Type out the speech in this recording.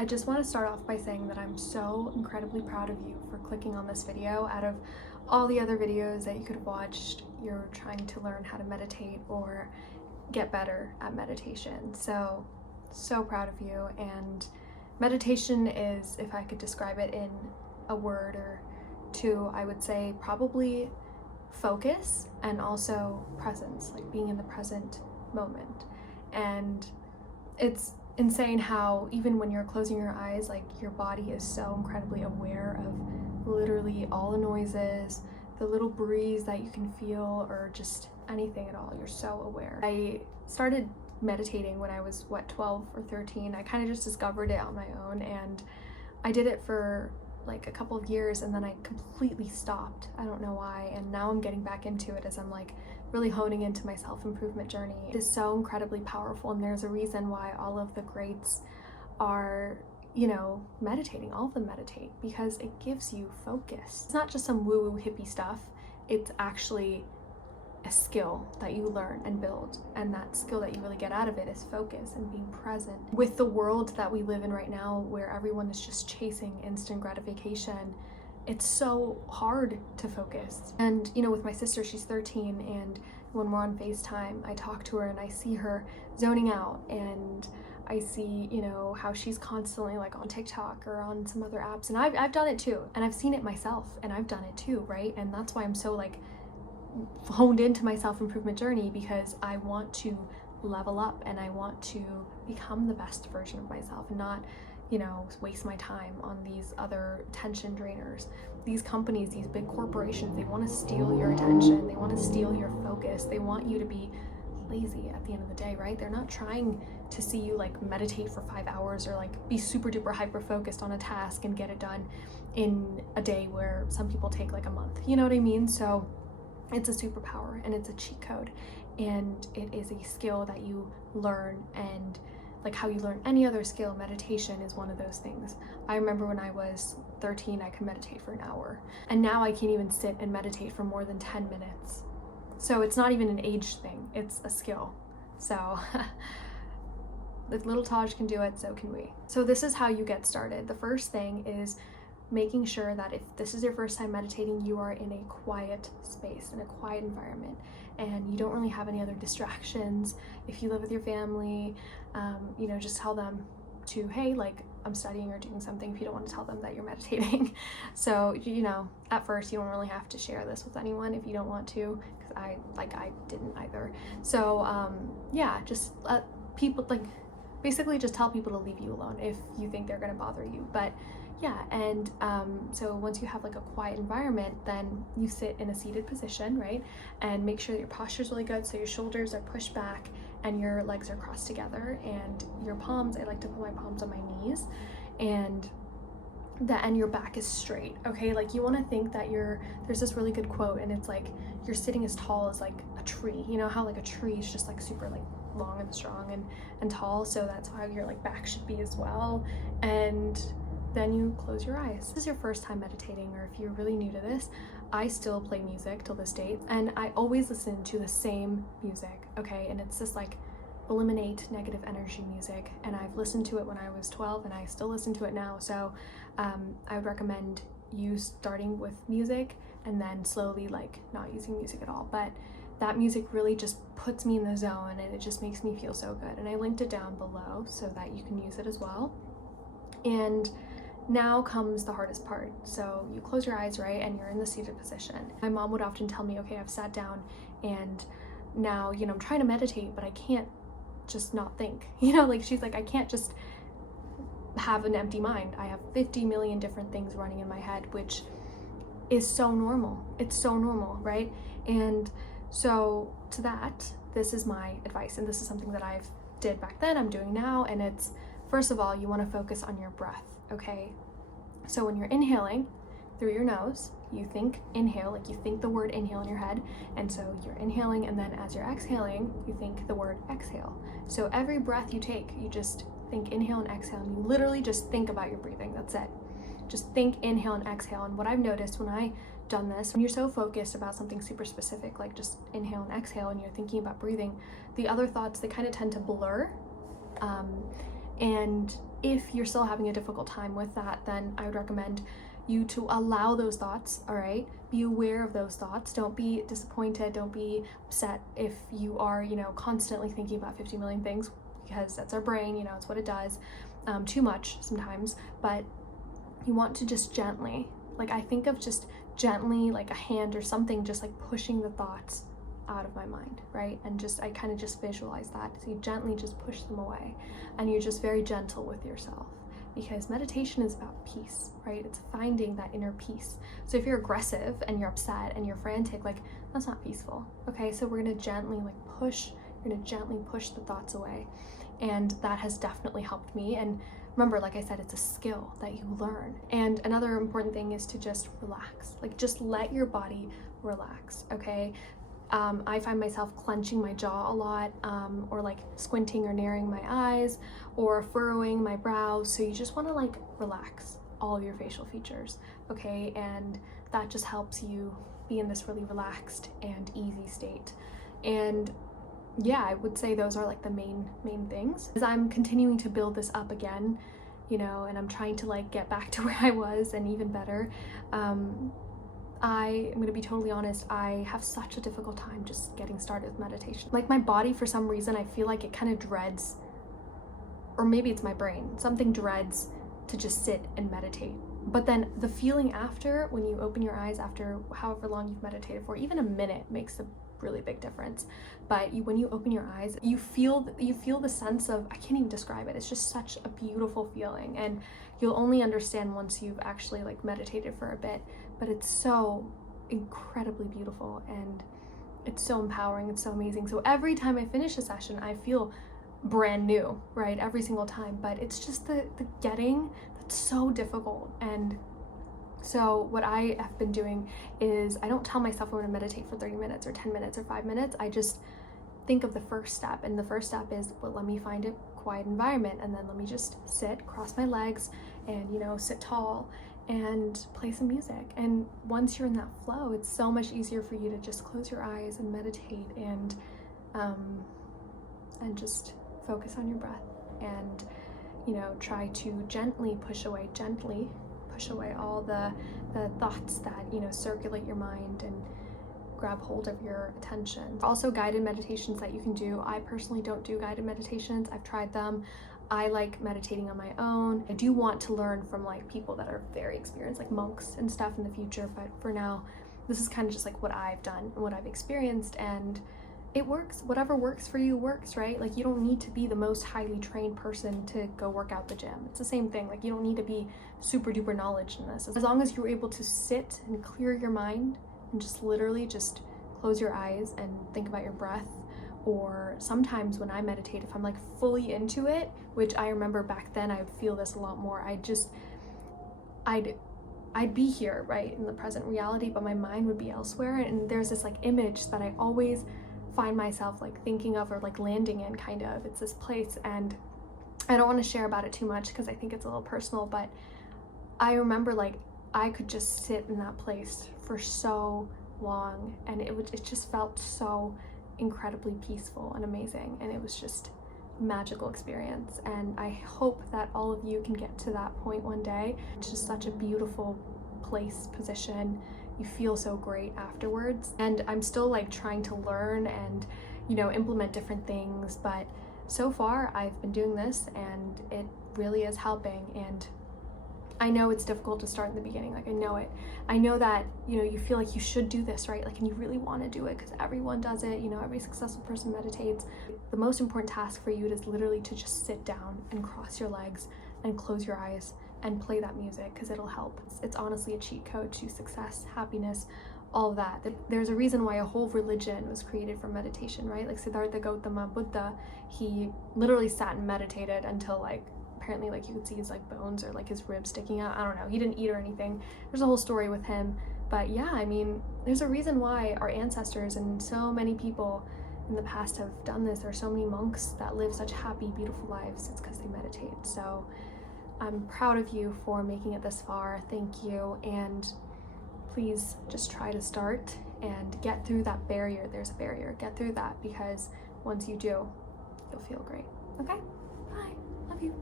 I just want to start off by saying that I'm so incredibly proud of you for clicking on this video. Out of all the other videos that you could have watched, you're trying to learn how to meditate or get better at meditation. So proud of you. And meditation is, if I could describe it in a word or two, I would say probably focus and also presence, like being in the present moment. And it's insane how even when you're closing your eyes, like your body is so incredibly aware of literally all the noises, the little breeze that you can feel, or just anything at all. You're so aware. I started meditating when I was 12 or 13. I kind of just discovered it on my own, and I did it for like a couple of years, and then I completely stopped. I don't know why, and now I'm getting back into it as I'm like really honing into my self-improvement journey. It is so incredibly powerful, and there's a reason why all of the greats are, meditating. All of them meditate because it gives you focus. It's not just some woo-woo hippie stuff. It's actually a skill that you learn and build, and that skill that you really get out of it is focus and being present. With the world that we live in right now, where everyone is just chasing instant gratification, it's so hard to focus. And with my sister, she's 13, and when we're on FaceTime, I talk to her and I see her zoning out, and I see how she's constantly like on TikTok or on some other apps, and I've done it too, and I've seen it myself, and I've done it too, right? And that's why I'm so like honed into my self-improvement journey, because I want to level up and I want to become the best version of myself and not waste my time on these other attention drainers. These companies, these big corporations, they want to steal your attention, they want to steal your focus, they want you to be lazy at the end of the day, right? They're not trying to see you like meditate for 5 hours or like be super duper hyper focused on a task and get it done in a day, where some people take like a month, you know what I mean? So it's a superpower, and it's a cheat code, and it is a skill that you learn. And like how you learn any other skill, meditation is one of those things. I remember when I was 13, I could meditate for an hour, and now I can't even sit and meditate for more than 10 minutes. So it's not even an age thing, it's a skill. So if little Taj can do it, so can we. So this is how you get started. The first thing is making sure that if this is your first time meditating, you are in a quiet space, in a quiet environment, and you don't really have any other distractions. If you live with your family, just tell them to, hey, like I'm studying or doing something, if you don't want to tell them that you're meditating. So, at first you don't really have to share this with anyone if you don't want to, because I didn't either. So, just let people, basically just tell people to leave you alone if you think they're going to bother you. But and so once you have like a quiet environment, then you sit in a seated position, right? And make sure that your posture is really good, so your shoulders are pushed back and your legs are crossed together, and your palms, I like to put my palms on my knees, and your back is straight, okay? Like you want to think that there's this really good quote, and it's like you're sitting as tall as like a tree. You know how like a tree is just like super like long and strong and tall, so that's how your like back should be as well. And then you close your eyes. If this is your first time meditating, or if you're really new to this, I still play music till this date, and I always listen to the same music, okay? And it's just like eliminate negative energy music, and I've listened to it when I was 12, and I still listen to it now. So I would recommend you starting with music and then slowly like not using music at all. But that music really just puts me in the zone, and it just makes me feel so good. And I linked it down below so that you can use it as well. And now comes the hardest part. So you close your eyes, right? And you're in the seated position. My mom would often tell me, okay, I've sat down, and now, I'm trying to meditate, but I can't just not think, like she's like, I can't just have an empty mind. I have 50 million different things running in my head, which is so normal. It's so normal, right? And so to that, this is my advice, and this is something that I've did back then, I'm doing now, and it's, first of all, you want to focus on your breath, okay? So when you're inhaling through your nose, you think inhale, like you think the word inhale in your head, and so you're inhaling, and then as you're exhaling, you think the word exhale. So every breath you take, you just think inhale and exhale, and you literally just think about your breathing. That's it. Just think inhale and exhale. And what I've noticed when I done this, when you're so focused about something super specific, like just inhale and exhale, and you're thinking about breathing, the other thoughts, they kind of tend to blur, and if you're still having a difficult time with that, then I would recommend you to allow those thoughts, all right? Be aware of those thoughts. Don't be disappointed, don't be upset if you are, constantly thinking about 50 million things, because that's our brain, it's what it does, too much sometimes. But you want to just gently, like, I think of just gently, like a hand or something, just like pushing the thoughts out of my mind, right? And I kind of just visualize that. So you gently just push them away, and you're just very gentle with yourself, because meditation is about peace, right? It's finding that inner peace. So if you're aggressive and you're upset and you're frantic, like, that's not peaceful, okay? So we're gonna gently push the thoughts away. And that has definitely helped me. And remember, like I said, it's a skill that you learn. And another important thing is to just relax, like just let your body relax, okay? I find myself clenching my jaw a lot, or like squinting or narrowing my eyes or furrowing my brows. So you just want to like relax all of your facial features, okay? And that just helps you be in this really relaxed and easy state. And yeah, I would say those are like the main things. As I'm continuing to build this up again, and I'm trying to like get back to where I was and even better, I am going to be totally honest, I have such a difficult time just getting started with meditation. Like, my body, for some reason, I feel like it kind of dreads, or maybe it's my brain, something dreads to just sit and meditate. But then the feeling after, when you open your eyes after however long you've meditated for, even a minute makes a really big difference. But when you open your eyes, you feel the sense of, I can't even describe it, it's just such a beautiful feeling, and you'll only understand once you've actually like meditated for a bit. But it's so incredibly beautiful, and it's so empowering, it's so amazing. So every time I finish a session, I feel brand new, right? Every single time. But it's just the getting that's so difficult. And so what I have been doing is, I don't tell myself I'm going to meditate for 30 minutes or 10 minutes or 5 minutes. I just think of the first step, and the first step is, well, let me find a quiet environment, and then let me just sit, cross my legs, and sit tall and play some music. And once you're in that flow, it's so much easier for you to just close your eyes and meditate, and just focus on your breath, and try to gently push away all the thoughts that circulate your mind and grab hold of your attention. Also, guided meditations that you can do. I personally don't do guided meditations. I've tried them. I like meditating on my own. I do want to learn from like people that are very experienced, like monks and stuff, in the future, but for now, this is kind of just like what I've done and what I've experienced, and it works. Whatever works for you works, right? Like, you don't need to be the most highly trained person to go work out the gym. It's the same thing. Like, you don't need to be super duper knowledge in this. As long as you're able to sit and clear your mind and just literally just close your eyes and think about your breath. Or sometimes when I meditate, if I'm like fully into it, which I remember back then I would feel this a lot more, I'd be here, right, in the present reality, but my mind would be elsewhere. And there's this like image that I always find myself like thinking of, or like landing in, kind of. It's this place, and I don't want to share about it too much because I think it's a little personal, but I remember like I could just sit in that place for so long, and it just felt so incredibly peaceful and amazing, and it was just a magical experience. And I hope that all of you can get to that point one day. It's just such a beautiful place, position. You feel so great afterwards. And I'm still like trying to learn and implement different things, but so far I've been doing this and it really is helping. And I know it's difficult to start in the beginning, like I know it. I know that, you feel like you should do this, right? Like, and you really want to do it because everyone does it, every successful person meditates. The most important task for you is literally to just sit down and cross your legs and close your eyes and play that music, because it'll help. It's honestly a cheat code to success, happiness, all of that. There's a reason why a whole religion was created from meditation, right? Like Siddhartha Gautama Buddha, he literally sat and meditated until like, apparently like you could see his like bones or like his ribs sticking out. I don't know, he didn't eat or anything. There's a whole story with him. But yeah, I mean, there's a reason why our ancestors and so many people in the past have done this. There are so many monks that live such happy, beautiful lives. It's because they meditate. So I'm proud of you for making it this far. Thank you. And please just try to start and get through that barrier. There's a barrier. Get through that, because once you do, you'll feel great. Okay? Bye. Love you.